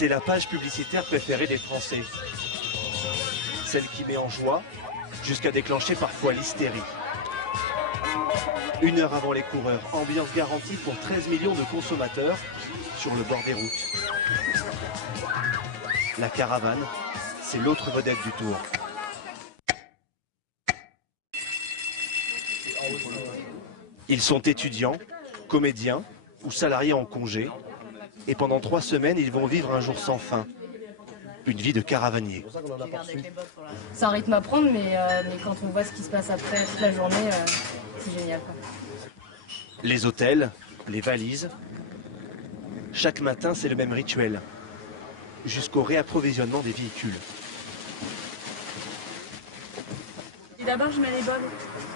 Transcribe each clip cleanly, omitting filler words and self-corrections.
C'est la page publicitaire préférée des Français. Celle qui met en joie, jusqu'à déclencher parfois l'hystérie. 1 heure avant les coureurs, ambiance garantie pour 13 millions de consommateurs sur le bord des routes. La caravane, c'est l'autre vedette du Tour. Ils sont étudiants, comédiens ou salariés en congé. Et pendant 3 semaines, ils vont vivre un jour sans fin. Une vie de caravanier. C'est un rythme à prendre, mais quand on voit ce qui se passe après toute la journée, c'est génial, quoi. Les hôtels, les valises. Chaque matin, c'est le même rituel. Jusqu'au réapprovisionnement des véhicules. Et d'abord, je mets les bobs.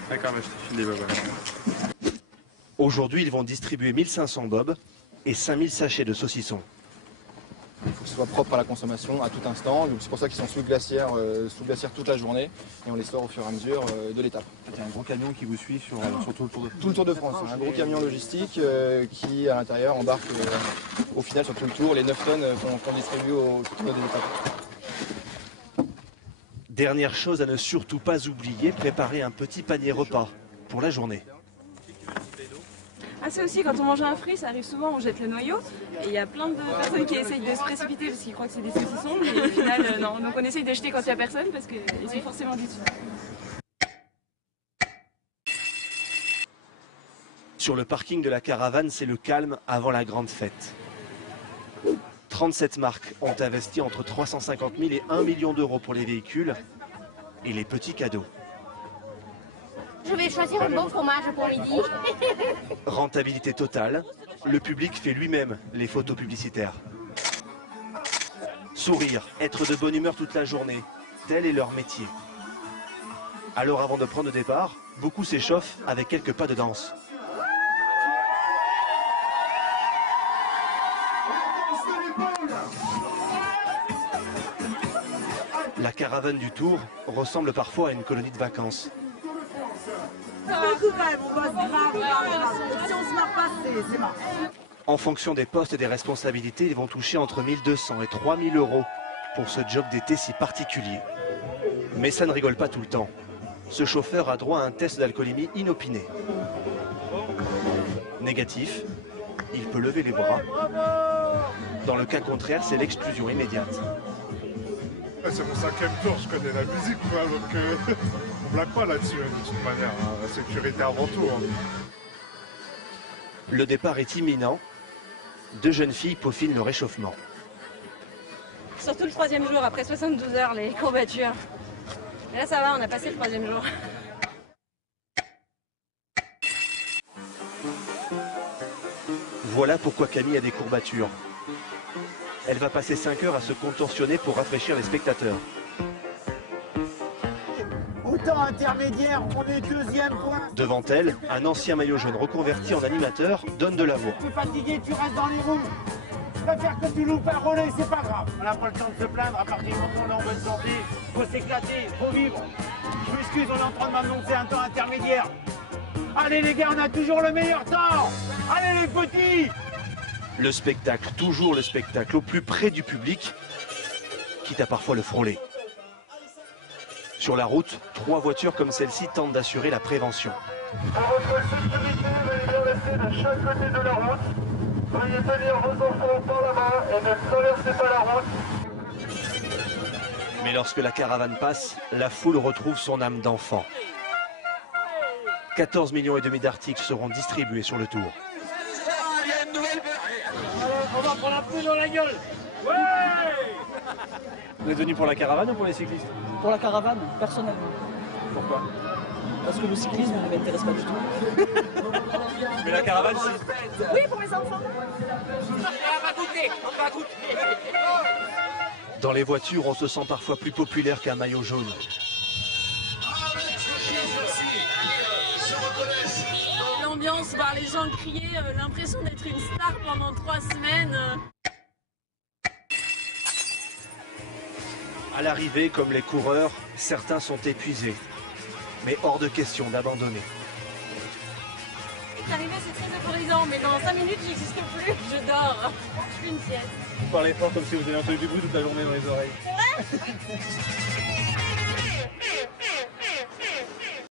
D'accord, mais je te file les bobs. Aujourd'hui, ils vont distribuer 1500 bobs et 5000 sachets de saucissons. Il faut que ce soit propre à la consommation à tout instant. C'est pour ça qu'ils sont sous glaciaire toute la journée et on les sort au fur et à mesure de l'étape. Il y a un gros camion qui vous suit sur tout le Tour de France. Tout le Tour de France, un gros camion logistique qui à l'intérieur embarque au final sur tout le tour les 9 tonnes qu'on distribue au tout au long des étapes. Dernière chose à ne surtout pas oublier, préparer un petit panier repas pour la journée. Ah, c'est aussi quand on mange un fruit, ça arrive souvent, on jette le noyau. Et il y a plein de personnes qui essayent de se précipiter parce qu'ils croient que c'est des saucissons, mais au final, non. Donc on essaye de jeter quand il n'y a personne parce qu'ils sont forcément déçus. Sur le parking de la caravane, c'est le calme avant la grande fête. 37 marques ont investi entre 350 000 et 1 million d'euros pour les véhicules et les petits cadeaux. Je vais choisir un bon fromage pour midi. Rentabilité totale, le public fait lui-même les photos publicitaires. Sourire, être de bonne humeur toute la journée, tel est leur métier. Alors avant de prendre le départ, beaucoup s'échauffent avec quelques pas de danse. La caravane du Tour ressemble parfois à une colonie de vacances. En fonction des postes et des responsabilités, ils vont toucher entre 1200 et 3000 euros pour ce job d'été si particulier. Mais ça ne rigole pas tout le temps. Ce chauffeur a droit à un test d'alcoolémie inopiné. Négatif, il peut lever les bras. Dans le cas contraire, c'est l'exclusion immédiate. C'est mon 5e tour, je connais la musique, quoi, donc on blague pas là-dessus, de toute manière, hein. La sécurité avant tout. Hein. Le départ est imminent. 2 jeunes filles peaufinent le réchauffement. Surtout le 3e jour, après 72 heures, les courbatures. Et là ça va, on a passé le 3e jour. Voilà pourquoi Camille a des courbatures. Elle va passer 5 heures à se contorsionner pour rafraîchir les spectateurs. Autant intermédiaire, on est 2e point. Devant elle, un ancien maillot jaune reconverti en animateur donne de la voix. Tu es fatigué, tu restes dans les roues. Je préfère que tu loupes un relais, c'est pas grave. On n'a pas le temps de se plaindre à partir du moment où on est en bonne santé. Faut s'éclater, faut vivre. Je m'excuse, on est en train de m'annoncer un temps intermédiaire. Allez les gars, on a toujours le meilleur temps. Allez les petits. Le spectacle, toujours le spectacle, au plus près du public, quitte à parfois le frôler. Sur la route, 3 voitures comme celle-ci tentent d'assurer la prévention. Pour votre sécurité, veuillez bien rester de chaque côté de la route. Veuillez tenir vos enfants par la main et ne traversez pas la route. Mais lorsque la caravane passe, la foule retrouve son âme d'enfant. 14,5 millions d'articles seront distribués sur le Tour. On va prendre un peu dans la gueule. Ouais. Vous êtes venu pour la caravane ou pour les cyclistes? Pour la caravane, personnellement. Pourquoi? Parce que le cyclisme ne m'intéresse pas du tout. Mais la caravane, si. Oui, pour les enfants. Dans les voitures, on se sent parfois plus populaire qu'un maillot jaune. L'ambiance, voir les gens crier, l'impression d'être une star pendant 3 semaines. À l'arrivée, comme les coureurs, certains sont épuisés. Mais hors de question d'abandonner. arrivé, c'est très euphorisant, mais dans 5 minutes, j'existe plus. Je dors. Je fais une sieste. Vous parlez fort comme si vous aviez entendu du bruit toute la journée dans les oreilles. C'est vrai?